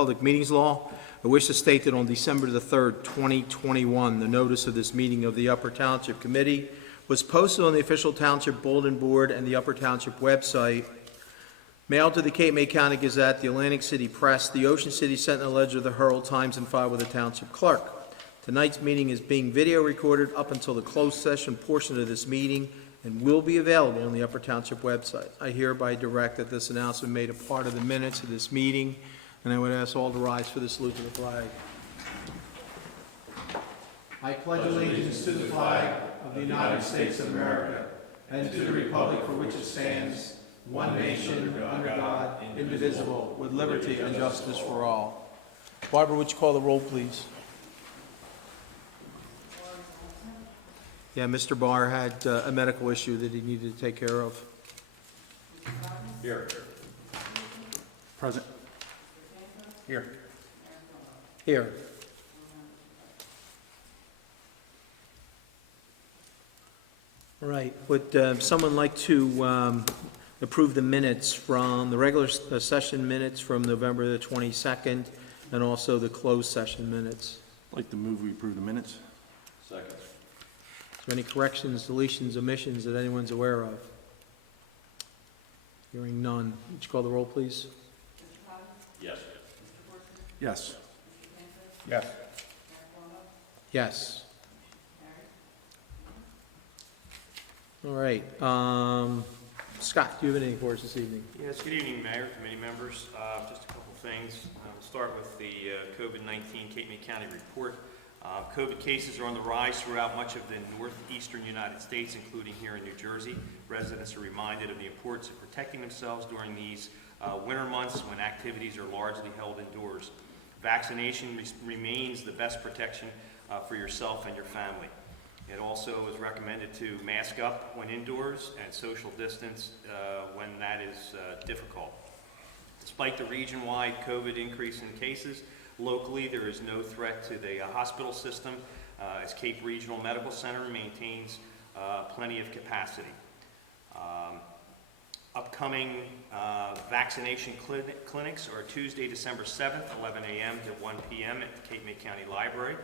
Public Meetings Law. I wish to state that on December the 3rd, 2021, the notice of this meeting of the Upper Township Committee was posted on the official Township Bulletin Board and the Upper Township website, mailed to the Cape May County Gazette, the Atlantic City Press, the Ocean City Sentinel Ledger, the Herald Times, and filed with the Township Clerk. Tonight's meeting is being video recorded up until the closed session portion of this meeting and will be available on the Upper Township website. I hereby direct that this announcement made a part of the minutes of this meeting, and I would ask all to rise for the salute to the flag. I pledge allegiance to the flag of the United States of America and to the republic for which it stands, one nation, under God, indivisible, with liberty and justice for all. Barbara, would you call the roll, please? Yeah, Mr. Barr had a medical issue that he needed to take care of. Here. Present. Here. Here. All right. Would someone like to approve the minutes from the regular session minutes from November the 22nd and also the closed session minutes? I'd like to move we approve the minutes. Second. Is there any corrections, deletions, omissions that anyone's aware of? Hearing none. Would you call the roll, please? Yes. Yes. Yes. Yes. All right. Scott, do you have anything for us this evening? Yes, good evening, Mayor, committee members. Just a couple things. We'll start with the COVID-19 Cape May County report. COVID cases are on the rise throughout much of the northeastern United States, including here in New Jersey. Residents are reminded of the importance of protecting themselves during these winter months when activities are largely held indoors. Vaccination remains the best protection for yourself and your family. It also is recommended to mask up when indoors and social distance when that is difficult. Despite the region-wide COVID increase in cases, locally there is no threat to the hospital system as Cape Regional Medical Center maintains plenty of capacity. Upcoming vaccination clinics are Tuesday, December 7th, 11 a.m. to 1 p.m. at the Cape May County Library,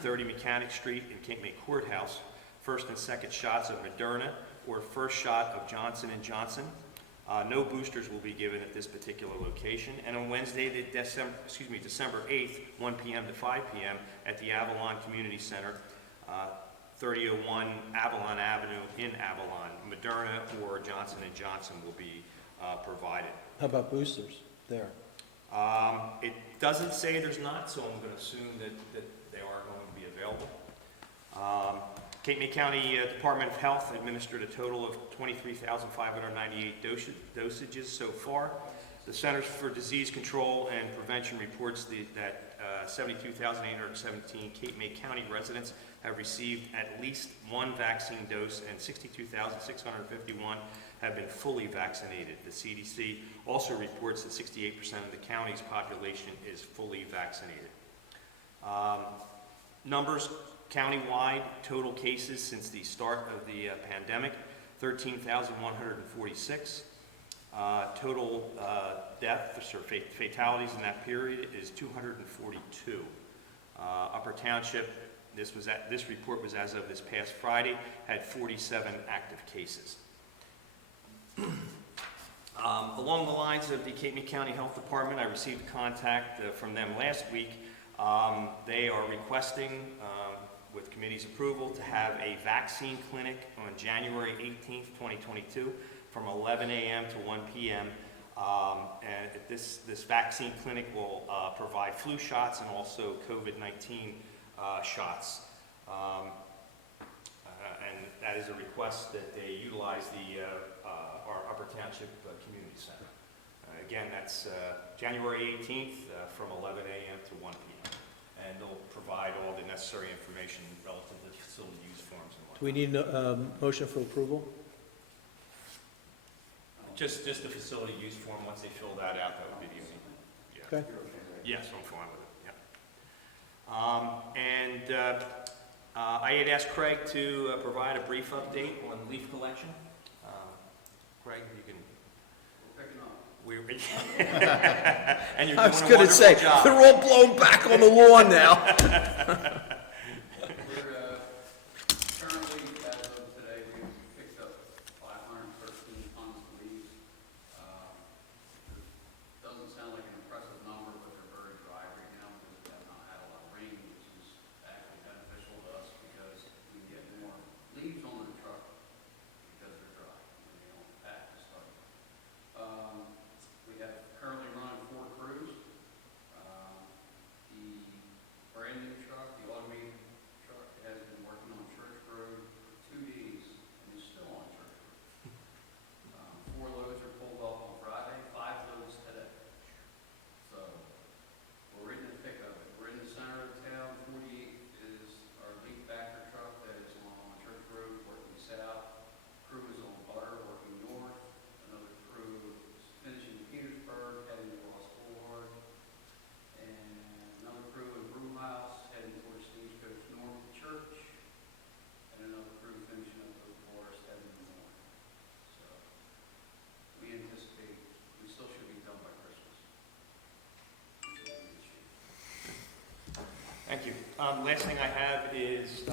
30 Mechanic Street in Cape May Courthouse. First and second shots of Moderna or first shot of Johnson & Johnson. No boosters will be given at this particular location. And on Wednesday, December 8th, 1 p.m. to 5 p.m. at the Avalon Community Center, 3001 Avalon Avenue in Avalon. Moderna or Johnson & Johnson will be provided. How about boosters there? It doesn't say there's not, so I'm going to assume that they are going to be available. Cape May County Department of Health administered a total of 23,598 dosages so far. The Centers for Disease Control and Prevention reports that 72,817 Cape May County residents have received at least one vaccine dose and 62,651 have been fully vaccinated. The CDC also reports that 68% of the county's population is fully vaccinated. Numbers countywide, total cases since the start of the pandemic, 13,146. Total deaths or fatalities in that period is 242. Upper Township, this report was as of this past Friday, had 47 active cases. Along the lines of the Cape May County Health Department, I received contact from them last week. They are requesting, with committee's approval, to have a vaccine clinic on January 18th, 2022 from 11 a.m. to 1 p.m. And this vaccine clinic will provide flu shots and also COVID-19 shots. And that is a request that they utilize our Upper Township Community Center. Again, that's January 18th from 11 a.m. to 1 p.m. And they'll provide all the necessary information relative to the facility use forms and Do we need a motion for approval? Just the facility use form, once they fill that out, that would be the only. Yeah. Okay. Yes, I'm fine with it, yeah. I had asked Craig to provide a brief update on leaf collection. Craig, you can. And you're I was doing a gonna say, wonderful job. they're all blown back on the lawn now. We're, currently, as of today, we've picked up 513 tons of leaves. It doesn't sound like an impressive number, but they're very dry right now because we have not had a lot of rain, which is actually beneficial to us because we get more leaves on the truck because they're dry and they don't pack and stuff. We have currently running 4 crews. The brand new truck, the automated truck, has been working on Church Road for 2 days and is still on Church Road. 4 loads are pulled off on Friday, 5 loads today. So we're in the thick of it. We're in the center of town. 48 is our leaf backer truck that is on Church Road working south. Crew is on Butter working north. Another crew is finishing Petersburg, heading to Ross Boulevard. And another crew in Brewhouse, heading towards Stagecoach North Church. And another crew finishing up Oak Forest, heading north. So we anticipate, we still should be done by Christmas. We should be in good shape. Thank you. Last thing I have is,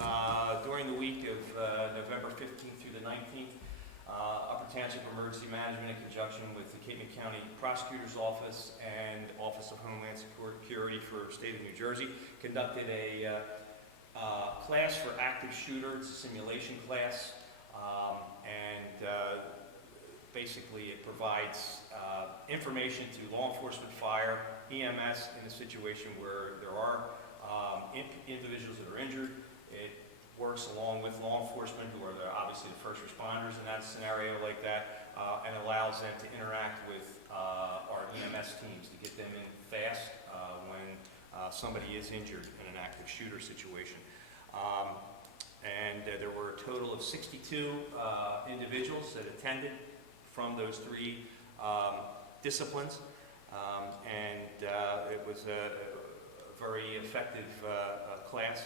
during the week of November 15th through the 19th, Upper Township Emergency Management, in conjunction with the Cape May County Prosecutor's Office and Office of Homeland Security for State of New Jersey, conducted a class for active shooter. It's a simulation class, and basically it provides information to law enforcement, fire, EMS in a situation where there are individuals that are injured. It works along with law enforcement, who are obviously the first responders in that scenario like that, and allows them to interact with our EMS teams to get them in fast when somebody is injured in an active shooter situation. And there were a total of 62 individuals that attended from those 3 disciplines, and it was a very effective class.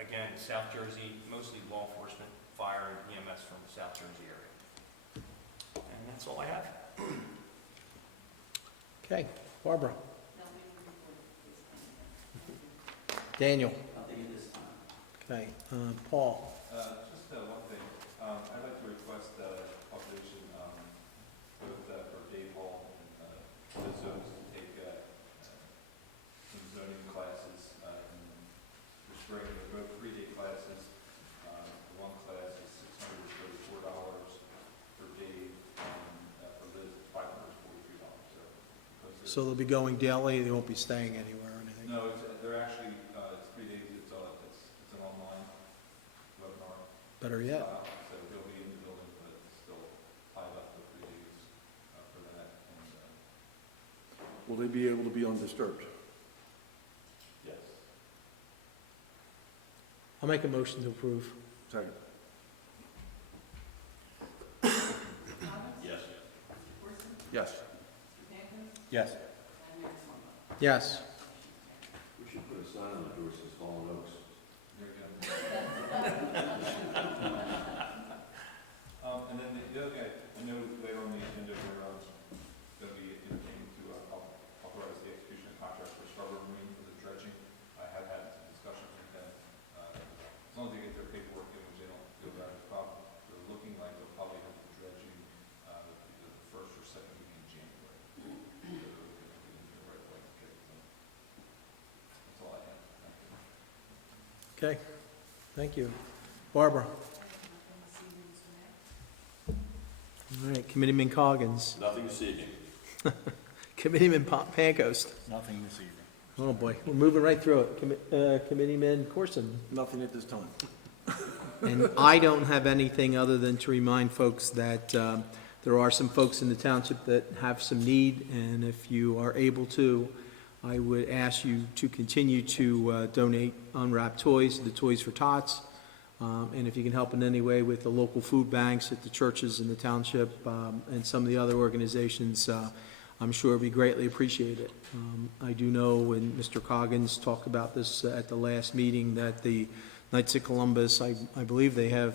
Again, South Jersey, mostly law enforcement, fire, and EMS from the South Jersey area. And that's all I have. Okay, Barbara. Daniel. Nothing at this time. Okay, Paul. Just one thing. I'd like to request population, both for Dave Hall and the zones to take some zoning classes in the spring. They're both 3-day classes. One class is $634 for Dave, and for Liz, $543. So they'll be going daily, they won't be staying anywhere or anything? No, they're actually, it's 3 days, it's an online webinar. Better yet. So they'll be in the building, but still tied up for 3 days for that. And, Will they be able to be undisturbed? yes. I'll make a motion to approve. Second. Yes. Yes. Yes. Yes. We should put a sign on the door that says Fallen Oaks. There you go. And then the other thing, I know later on the agenda, we're going to be entertaining to authorize the execution of contract for Scarborough Marine for the dredging. I have had some discussions with them. As long as they get their paperwork in, which they don't feel about a problem, they're looking like they'll probably have the dredging the first or second week in January. So they're looking at getting the right way to get it done. That's all I have. Thank you. Okay, thank you. Barbara. All right, Committeeman Coggins. Nothing this evening. Committeeman Pancoast. Nothing this evening. Oh, boy, we're moving right through it. Committeeman Corson. Nothing at this time. And I don't have anything other than to remind folks that there are some folks in the township that have some need, and if you are able to, I would ask you to continue to donate unwrapped toys, the Toys for Tots. And if you can help in any way with the local food banks at the churches in the township and some of the other organizations, I'm sure it'd be greatly appreciated. I do know when Mr. Coggins talked about this at the last meeting that the Knights of Columbus, I believe they have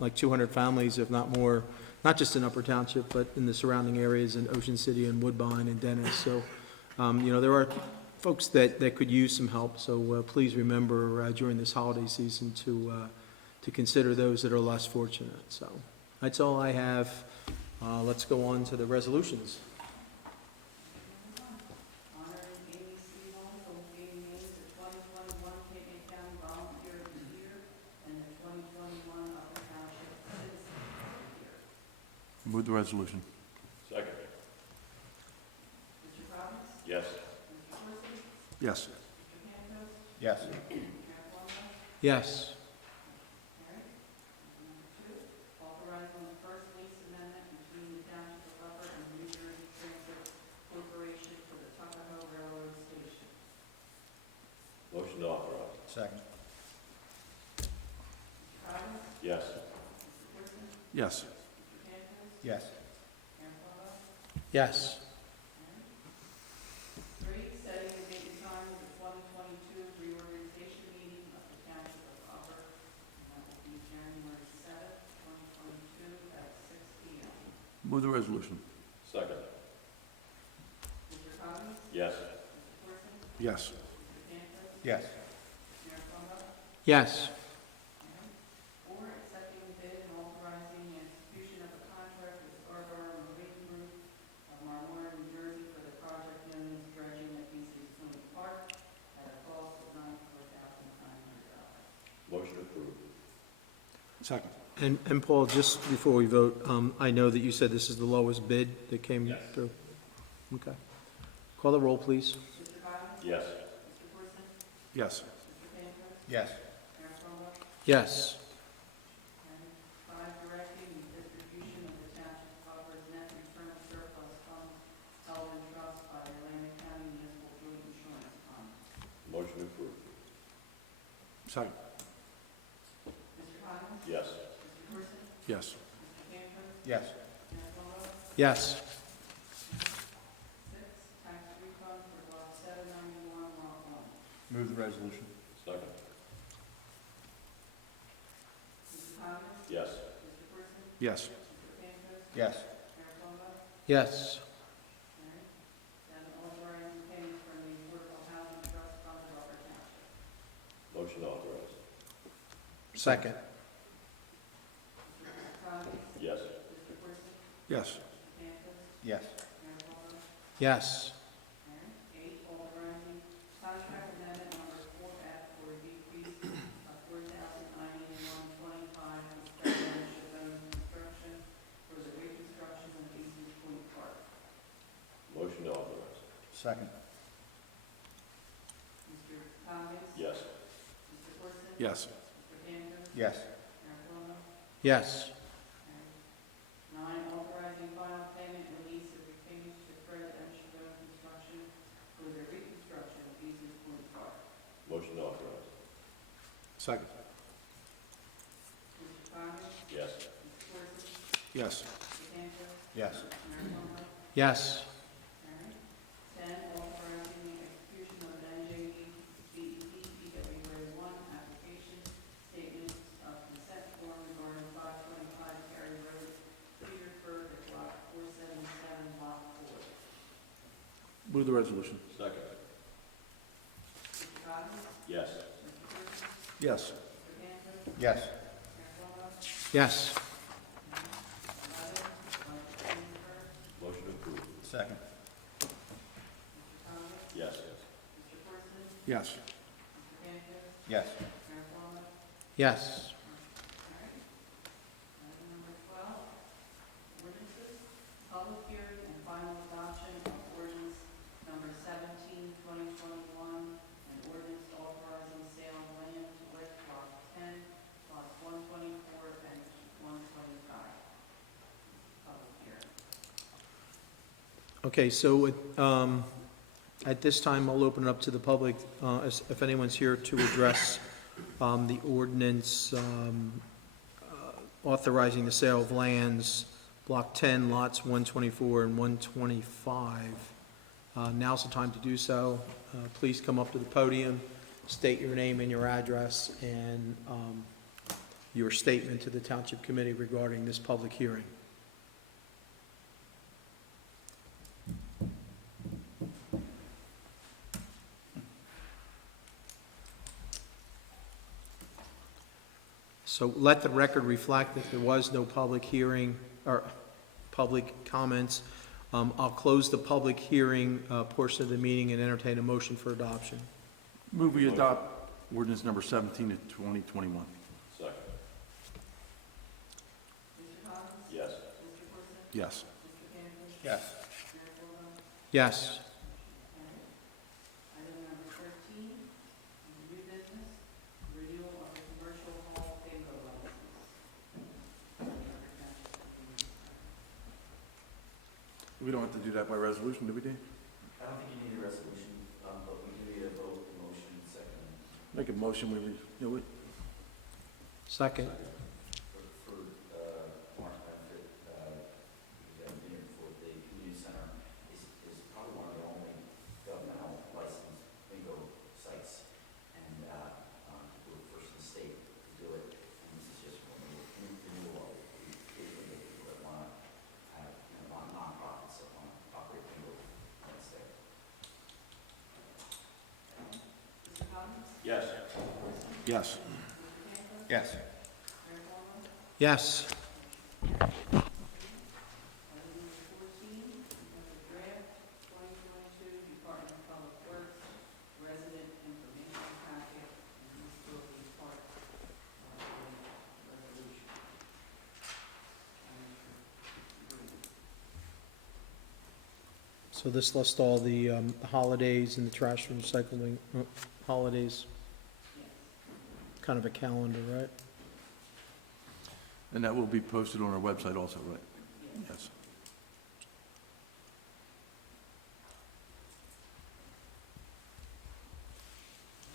like 200 families, if not more, not just in Upper Township, but in the surrounding areas in Ocean City and Woodbine and Dennis. So, there are folks that could use some help, so please remember during this holiday season to consider those that are less fortunate. So that's all I have. Let's go on to the resolutions. Honoring Amy C. Holmes, giving names the 2021 Cape May County Volunteer of the Year and the 2021 Upper Township Citizen of the Year. Move the resolution. Second. Mr. Robbins? Yes. Mr. Corsi? Yes. Mr. Cantos? Yes. Mayor Plummer? Yes. Carried. Number two, authorizing the first lease amendment between the Township of Upper and New Jersey Transit Corporation for the Tuckahoe Railroad Station. Motion to authorize. Second. Mr. Robbins? Yes. Mr. Corsi? Yes. Mr. Cantos? Yes. Mayor Plummer? Yes. Three, setting the date and time of the 2022 reorganization meeting of the Township of Upper, and that will be January 7th, 2022, at 6 p.m. Move the resolution. Second. Mr. Coggins? Yes. Mr. Corson? Yes. Mr. Cantor? Yes. Mayor Plummer? Yes. Four, accepting the bid and authorizing the execution of a contract with Scarborough Marine Group of Marmora, New Jersey for the project known as dredging at Beasley's Point Park at a cost of $94,900. Motion approved. Second. And Paul, just before we vote, I know that you said this is the lowest bid that came Yes. through. Okay. Call the roll, please. Mr. Coggins? Yes. Mr. Corson? Yes. Mr. Cantor? Yes. Mayor Plummer? Yes. And five, directing the distribution of the Township of Upper's net return surplus funds held in trust by Atlantic County Municipal Joint Insurance Fund. Motion approved. Second. Mr. Coggins? Yes. Mr. Corson? Yes. Mr. Cantor? Yes. Mayor Plummer? Yes. 6, tax refund for Block 791, Lot 1. Move the resolution. Second. Mr. Coggins? Yes. Mr. Corson? Yes. Mr. Cantor? Yes. Mayor Plummer? Yes. Alright. Then authorizing payment from the Affordable Housing Trust Fund of Upper Township. Motion authorized. Second. Mr. Coggins? Yes. Mr. Corson? Yes. Mr. Cantor? Yes. Mayor Plummer? Yes. Alright. 8, authorizing contract amendment number 4F for a decrease of $4,981.25 for Special Shipone Construction for the reconstruction of Eastern Point Park. Motion authorized. Second. Mr. Coggins? Yes. Mr. Corson? Yes. Mr. Cantor? Yes. Mayor Plummer? Yes. 9, authorizing final payment release of retainage to Fred M. Chabot Construction for the reconstruction of Eastern Point Park. Motion authorized. Second. Mr. Coggins? Yes. Mr. Corson? Yes. Mr. Cantor? Yes. Mayor Plummer? Yes. Alright. 10, authorizing the execution of an NJDEP PWA 1 application statement of consent form regarding 525 Cary Road, Petersburg, at Block 477, Lot 4. Move the resolution. Second. Mr. Coggins? Yes. Mr. Corson? Yes. Mr. Cantor? Yes. Mayor Plummer? Yes. 11, transfer. Motion approved. Second. Mr. Coggins? Yes. Mr. Corson? Yes. Mr. Cantor? Yes. Mayor Plummer? Yes. Alright. Item number 12, ordinances, public hearing and final adoption of ordinance number 17, 2021, and ordinance authorizing sale of land to wit block 10, lots 124 and 125. Public hearing. Okay, so at this time, I'll open it up to the public, if anyone's here to address the ordinance authorizing the sale of lands, Block 10, lots 124 and 125. Now's the time to do so. Please come up to the podium, state your name and your address, and your statement to the Township Committee regarding this public hearing. So let the record reflect that there was no public hearing or public comments. I'll close the public hearing portion of the meeting and entertain a motion for adoption. Move we adopt ordinance number 17 of 2021. Second. Mr. Cox? Yes. Mr. Corson? Yes. Mr. Canfield? Yes. Mayor Coulter? Yes. Item number 13, new business, renewal of the commercial hall bingo license. We don't have to do that by resolution, do we, Dave? I don't think you need a resolution, but we do need a vote, motion, second, Make a motion, we renew it. Second. for Warren's benefit, we haven't been here before, the community center is probably one of the only governmental licensed bingo sites, and we're the first in the state to do it, and this is just one renewal of the people that want to have, nonprofits that want to operate bingo sites there. Mr. Cox? Yes. Yes. Yes. Mayor Coulter? Yes. Item number 14, the draft 2022 Department of Public Works Resident Information Packet, and this will be part of the resolution. So this lists all the holidays and the trash and recycling holidays, kind of a calendar, right? And that will be posted on our website also, right? Yes.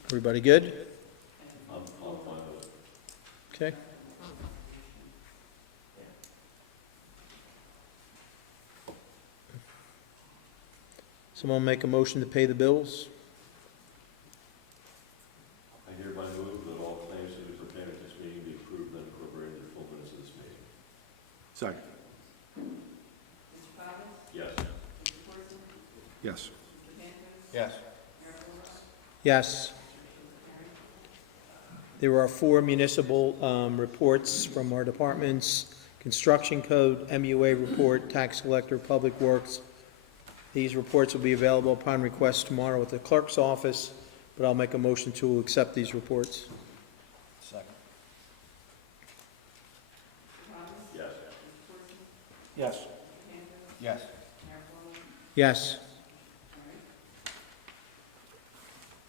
Everybody good? I'm fine with it. Okay. Someone make a motion to pay the bills? I hereby move that all claims to be prepared at this meeting be approved and incorporated in the full minutes of this meeting. Second. Mr. Cox? Yes. Mr. Corson? Yes. Mr. Canfield? Yes. Mayor Coulter? Yes. There are 4 municipal reports from our departments: Construction Code, MUA report, Tax Collector, Public Works. These reports will be available upon request tomorrow at the clerk's office, but I'll make a motion to accept these reports. Second. Yes. Yes. Yes. Yes.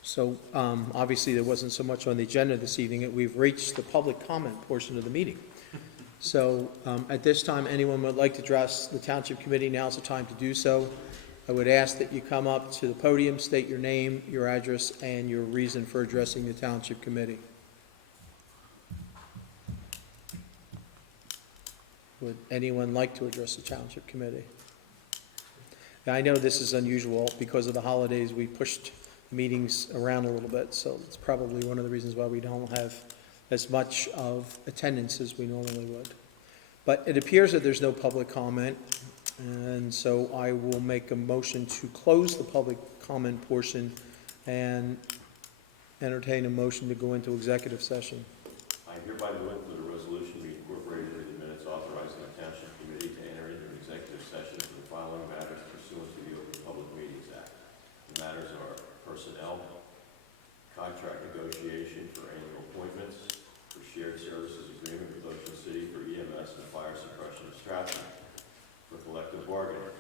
So, obviously, there wasn't so much on the agenda this evening. We've reached the public comment portion of the meeting. So, at this time, anyone would like to address the Township Committee, now's the time to do so. I would ask that you come up to the podium, state your name, your address, and your reason for addressing the Township Committee. Would anyone like to address the Township Committee? Now, I know this is unusual. Because of the holidays, we pushed meetings around a little bit, so it's probably one of the reasons why we don't have as much of attendance as we normally would. But it appears that there's no public comment, and so I will make a motion to close the public comment portion and entertain a motion to go into executive session. I hereby move that a resolution be incorporated into the minutes authorizing the Township Committee to enter into an executive session for the following matters pursuant to the Open Public Meetings Act. The matters are personnel, contract negotiation for annual appointments, for shared services agreement with Ocean City for EMS and fire suppression of Stratford, for collective bargaining,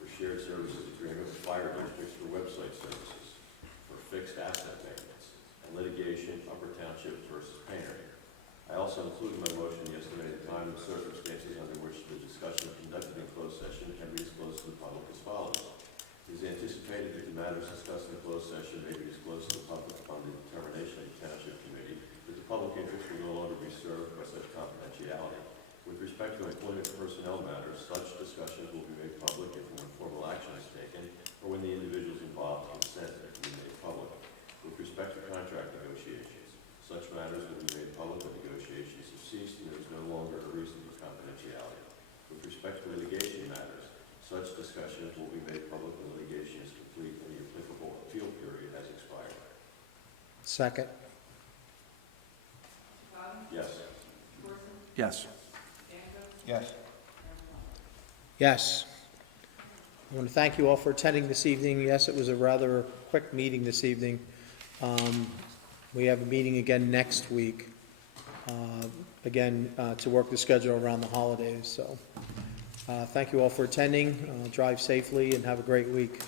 for shared services agreement with fire districts for website services, for fixed asset maintenance, and litigation, Upper Township versus Painter. I also included in my motion the estimated time and circumstances under which the discussion conducted in closed session can be disclosed to the public as follows. It is anticipated that the matters discussed in the closed session may be disclosed to the public upon the determination of the Township Committee that the public interest will no longer be served by such confidentiality. With respect to employment personnel matters, such discussions will be made public if when formal action is taken or when the individuals involved consent that can be made public. With respect to contract negotiations, such matters will be made public when negotiations have ceased and there is no longer a reason for confidentiality. With respect to litigation matters, such discussions will be made public when litigation is complete and the applicable appeal period has expired. Second. Mr. Cox? Yes. Mr. Yes. Yes. Yes. I want to thank you all for attending this evening. Yes, it was a rather quick meeting this evening. We have a meeting again next week, to work the schedule around the holidays. So thank you all for attending. Drive safely and have a great week.